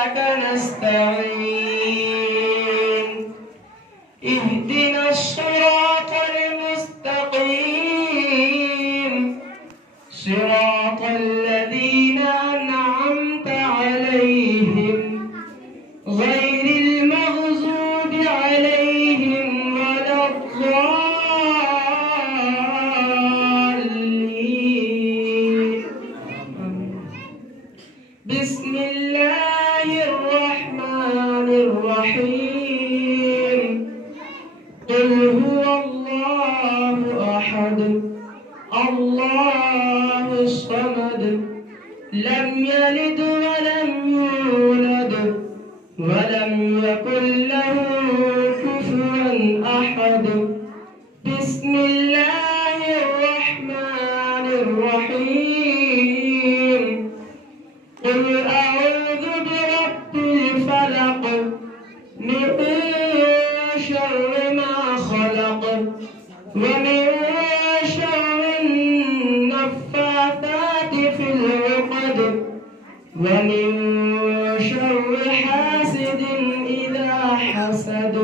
وإياك نستعين اهدنا الصراط المستقيم صراط الذين أنعمت عليهم غير المغضوب عليهم ولا الضالين. بسم الله الرحمن الرحيم قل هو الله أحد الله الصمد لم يلد ولم يولد ولم يكن له كفوا أحد. بسم الله الرحمن الرحيم قل أعوذ برب الفلق من شر ما خلق ومن شر النفاثات في العقد ومن شر حاسد إذا حسد.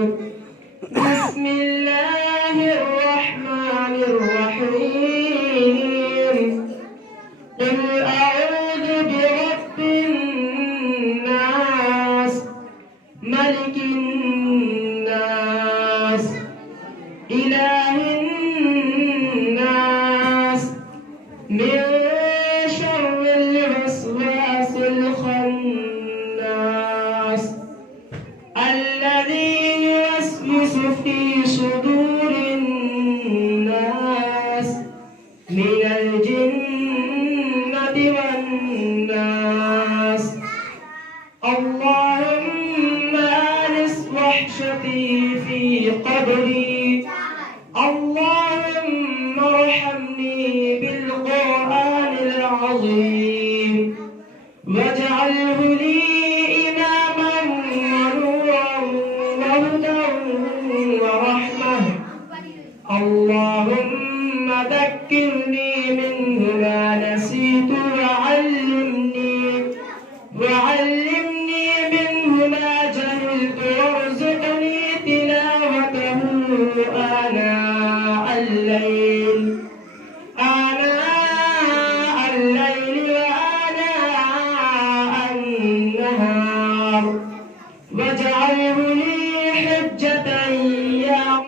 بسم الله الرحمن الرحيم قل أعوذ برب الناس ملك الناس إله الناس من شر الوسواس الخناس الذي يوسوس في صدور الناس من الجنة والناس. اللهم آنس وحشتي في قبري اللهم ارحمني بالقرآن العظيم واجعله لي إماما ونورا وهدى ورحمة. اللهم ذكرني من